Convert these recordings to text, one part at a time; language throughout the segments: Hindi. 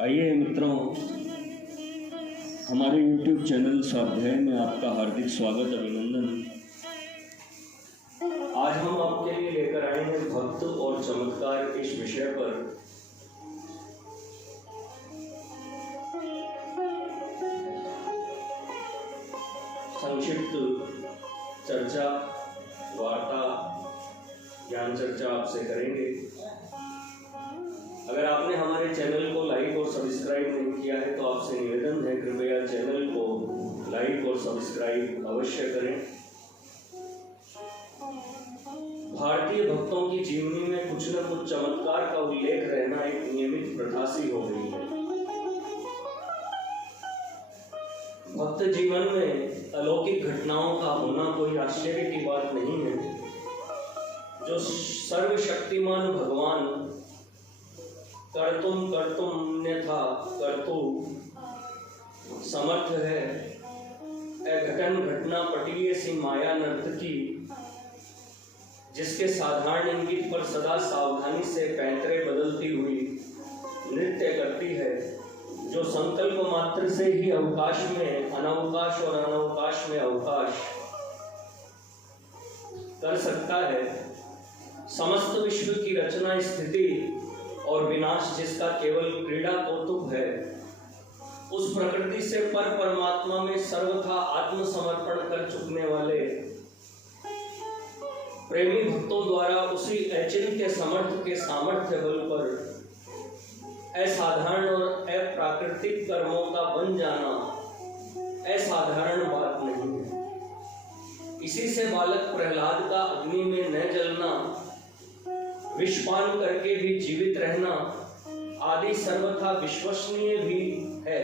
आइए मित्रों, हमारे YouTube चैनल स्वाध्याय में आपका हार्दिक स्वागत अभिनंदन। आज हम आपके लिए लेकर आए हैं भक्त और चमत्कार इस विषय पर। संक्षिप्त चर्चा वार्ता ज्ञान चर्चा आपसे करेंगे। अगर आपने हमारे चैनल को लाइक और सब्सक्राइब नहीं किया है तो आपसे निवेदन है, कृपया चैनल को लाइक और सब्सक्राइब अवश्य करें। भारतीय भक्तों की जीवनी में कुछ न कुछ चमत्कार का उल्लेख रहना एक नियमित प्रथा सी हो गई है। भक्त जीवन में अलौकिक घटनाओं का होना कोई आश्चर्य की बात नहीं है। जो सर्वशक्तिमान भगवान कर्तुम अन्यथा कर्तु समर्थ है, अघटन घटना पटीय सी माया नर्तकी, जिसके साधारण इंगित पर सदा सावधानी से पैंतरे बदलती हुई नृत्य करती है, जो संकल्प मात्र से ही अवकाश में अनवकाश और अनवकाश में अवकाश कर सकता है। समस्त विश्व की रचना स्थिति और विनाश जिसका केवल क्रीड़ा कौतुक है, उस प्रकृति से पर परमात्मा में सर्वथा आत्मसमर्पण कर चुकने वाले प्रेमी भक्तों द्वारा उसी अचिन्त्य समर्थ के सामर्थ्य बल पर असाधारण और अप्राकृतिक कर्मों का बन जाना असाधारण बात नहीं है। इसी से बालक प्रहलाद का अग्नि में न जलना, विषपान करके भी जीवित रहना आदि सर्वथा विश्वसनीय भी है।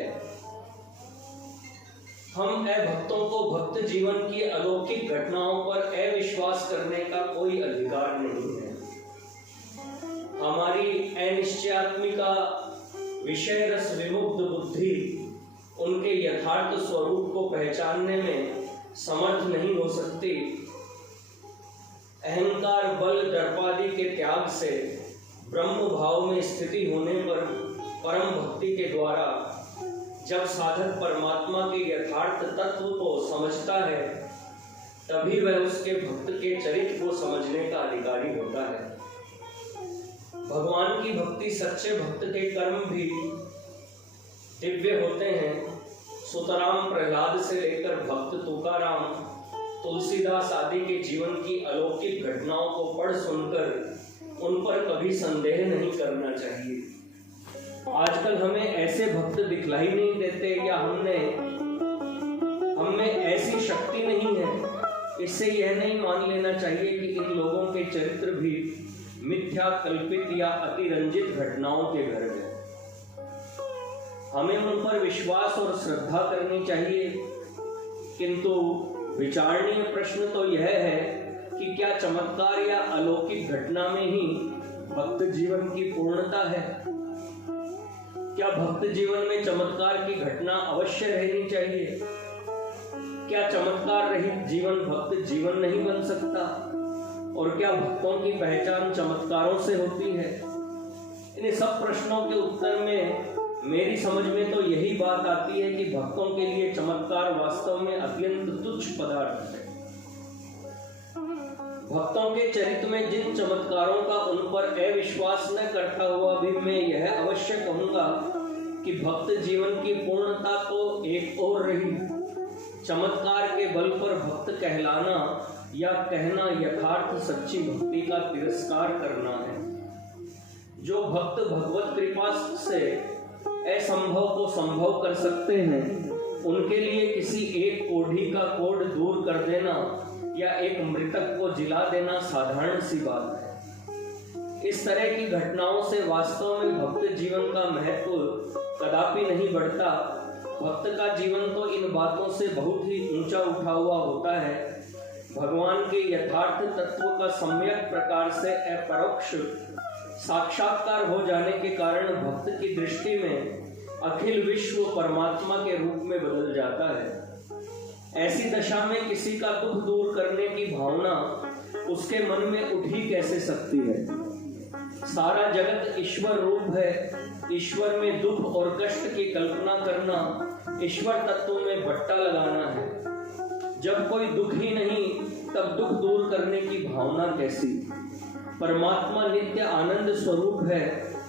हम अभक्तों को भक्त जीवन की अलौकिक घटनाओं पर अविश्वास करने का कोई अधिकार नहीं है। हमारी अनिश्चयात्मिका विषय रस विमुक्त बुद्धि उनके यथार्थ स्वरूप को पहचानने में समर्थ नहीं हो सकती। अहंकार बल दर्पादि के त्याग से ब्रह्म भाव में स्थिति होने पर परम भक्ति के द्वारा जब साधक परमात्मा के यथार्थ तत्व को समझता है, तभी वह उसके भक्त के चरित्र को समझने का अधिकारी होता है। भगवान की भक्ति सच्चे भक्त के कर्म भी दिव्य होते हैं। सुतराम प्रहलाद से लेकर भक्त तुकाराम तुलसीदास आदि के जीवन की अलौकिक घटनाओं को पढ़ सुनकर उन पर कभी संदेह नहीं करना चाहिए। आजकल हमें ऐसे भक्त दिखलाई नहीं देते या हमें ऐसी शक्ति नहीं है। इससे यह नहीं मान लेना चाहिए कि इन लोगों के चरित्र भी मिथ्या कल्पित या अतिरंजित घटनाओं के घर हैं। हमें उन पर विश्वास और श्रद्धा करनी चाहिए, किंतु विचारणीय प्रश्न तो यह है कि क्या चमत्कार या अलौकिक घटना में ही भक्त जीवन की पूर्णता है? क्या भक्त जीवन में चमत्कार की घटना अवश्य रहनी चाहिए? क्या चमत्कार रहित जीवन भक्त जीवन नहीं बन सकता? और क्या भक्तों की पहचान चमत्कारों से होती है? इन सब प्रश्नों के उत्तर में मेरी समझ में तो यही बात आती है कि भक्तों के लिए चमत्कार वास्तव में अत्यंत तुच्छ पदार्थ है। भक्तों के चरित्र में जिन चमत्कारों का उन पर अविश्वास न करता हुआ भी मैं यह अवश्य कहूंगा कि भक्त जीवन की पूर्णता तो एक और रही। चमत्कार के बल पर भक्त कहलाना या कहना यथार्थ सच्ची भक्ति का तिरस्कार करना है। जो भक्त भगवत कृपा से असंभव को संभव कर सकते हैं, उनके लिए किसी एक कोढ़ी का कोढ़ दूर कर देना या एक मृतक को जिला देना साधारण सी बात है। इस तरह की घटनाओं से वास्तव में भक्त जीवन का महत्व कदापि नहीं बढ़ता। भक्त का जीवन तो इन बातों से बहुत ही ऊंचा उठा हुआ होता है। भगवान के यथार्थ तत्व का सम्यक प्रकार से अपरोक्ष साक्षात्कार हो जाने के कारण भक्त की दृष्टि में अखिल विश्व परमात्मा के रूप में बदल जाता है। ऐसी दशा में किसी का दुख दूर करने की भावना उसके मन में उठ ही कैसे सकती है? सारा जगत ईश्वर रूप है। ईश्वर में दुख और कष्ट की कल्पना करना ईश्वर तत्व में भट्टा लगाना है। जब कोई दुख ही नहीं तब दुख दूर करने की भावना कैसी। परमात्मा नित्य आनंद स्वरूप है।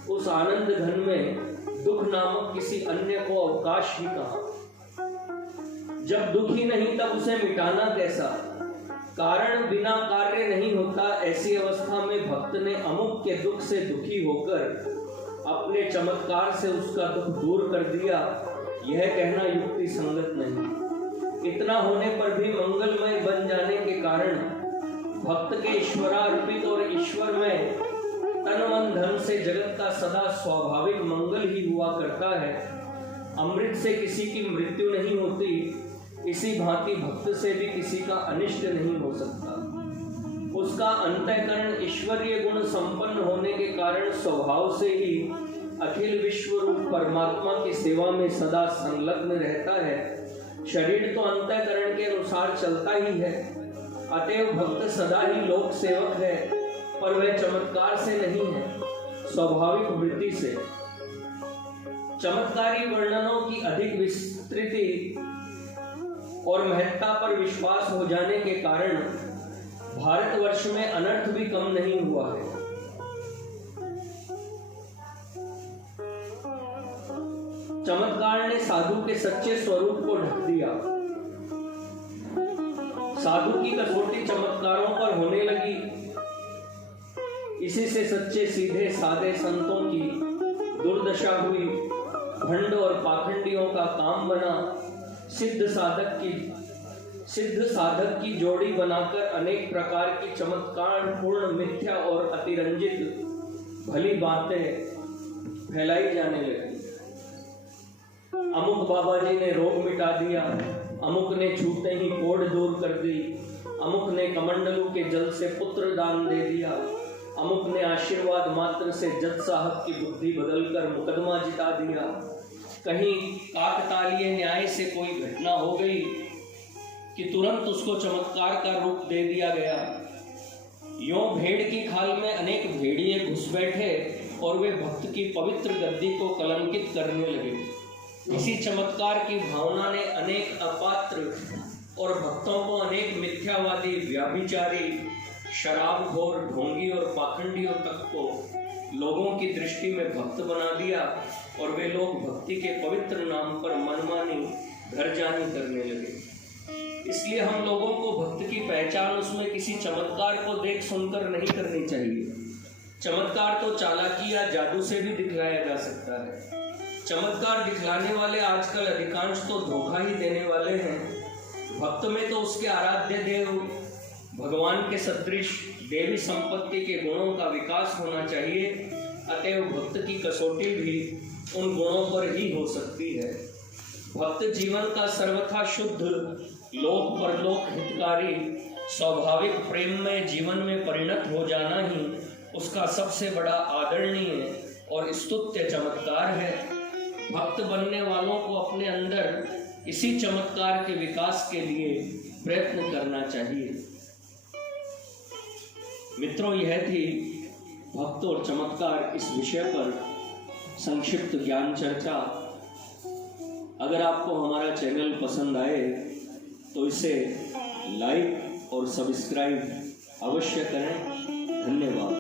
उस आनंद घन में दुख नामक किसी अन्य को अवकाश ही कहाँ। जब दुख ही नहीं तब उसे मिटाना कैसा। कारण बिना कार्य नहीं होता। ऐसी अवस्था में भक्त ने अमुक के दुख से दुखी होकर अपने चमत्कार से उसका दुख दूर कर दिया, यह कहना युक्ति संगत नहीं। इतना होने पर भी मंगलमय बन जाने के कारण भक्त के ईश्वरार्पित और ईश्वर में तन मन धन से जगत का सदा स्वाभाविक मंगल ही हुआ करता है। अमृत से किसी की मृत्यु नहीं होती, इसी भांति भक्त से भी किसी का अनिष्ट नहीं हो सकता। उसका अंतःकरण ईश्वरीय गुण संपन्न होने के कारण स्वभाव से ही अखिल विश्व रूप परमात्मा की सेवा में सदा संलग्न रहता है। शरीर तो अंतःकरण के अनुसार चलता ही है, अतएव भक्त सदा ही लोक सेवक है, पर वह चमत्कार से नहीं है, स्वाभाविक वृत्ति से। चमत्कारी वर्णनों की अधिक विस्तृति और महत्ता पर विश्वास हो जाने के कारण भारतवर्ष में अनर्थ भी कम नहीं हुआ है। चमत्कार ने साधु के सच्चे स्वरूप को ढक दिया। साधु की कसौटी चमत्कारों पर होने लगी। इसी से सच्चे सीधे साधे संतों की दुर्दशा हुई। भंड और पाखंडियों का काम बना। सिद्ध साधक की जोड़ी बनाकर अनेक प्रकार की चमत्कार पूर्ण मिथ्या और अतिरंजित भली बातें फैलाई जाने लगी। अमुक बाबा जी ने रोग मिटा दिया, अमुक ने छूते ही कोढ़ दूर कर दी, अमुक ने कमंडलू के जल से पुत्र दान दे दिया, अमुक ने आशीर्वाद मात्र से जज साहब की बुद्धि बदलकर मुकदमा जिता दिया। कहीं काकतालीय न्याय से कोई घटना हो गई कि तुरंत उसको चमत्कार का रूप दे दिया गया। यों भेड़ की खाल में अनेक भेड़िए घुस बैठे और वे भक्त की पवित्र गद्दी को कलंकित करने लगे। इसी चमत्कार की भावना ने अनेक अपात्र और भक्तों को अनेक मिथ्यावादी, व्याभिचारी, शराबखोर, ढोंगी और पाखंडियों तक को लोगों की दृष्टि में भक्त बना दिया और वे लोग भक्ति के पवित्र नाम पर मनमानी घरजानी करने लगे। इसलिए हम लोगों को भक्त की पहचान उसमें किसी चमत्कार को देख सुनकर नहीं करनी चाहिए। चमत्कार तो चालाकी या जादू से भी दिखलाया जा सकता है। चमत्कार दिखलाने वाले आजकल अधिकांश तो धोखा ही देने वाले हैं। भक्त में तो उसके आराध्य देव भगवान के सदृश देवी संपत्ति के गुणों का विकास होना चाहिए। अतएव भक्त की कसौटी भी उन गुणों पर ही हो सकती है। भक्त जीवन का सर्वथा शुद्ध, लोक परलोक हितकारी, स्वाभाविक प्रेम में जीवन में परिणत हो जाना ही उसका सबसे बड़ा आदरणीय और स्तुत्य चमत्कार है। भक्त बनने वालों को अपने अंदर इसी चमत्कार के विकास के लिए प्रयत्न करना चाहिए। मित्रों, यह थी भक्त और चमत्कार इस विषय पर संक्षिप्त ज्ञान चर्चा। अगर आपको हमारा चैनल पसंद आए तो इसे लाइक और सब्सक्राइब अवश्य करें। धन्यवाद।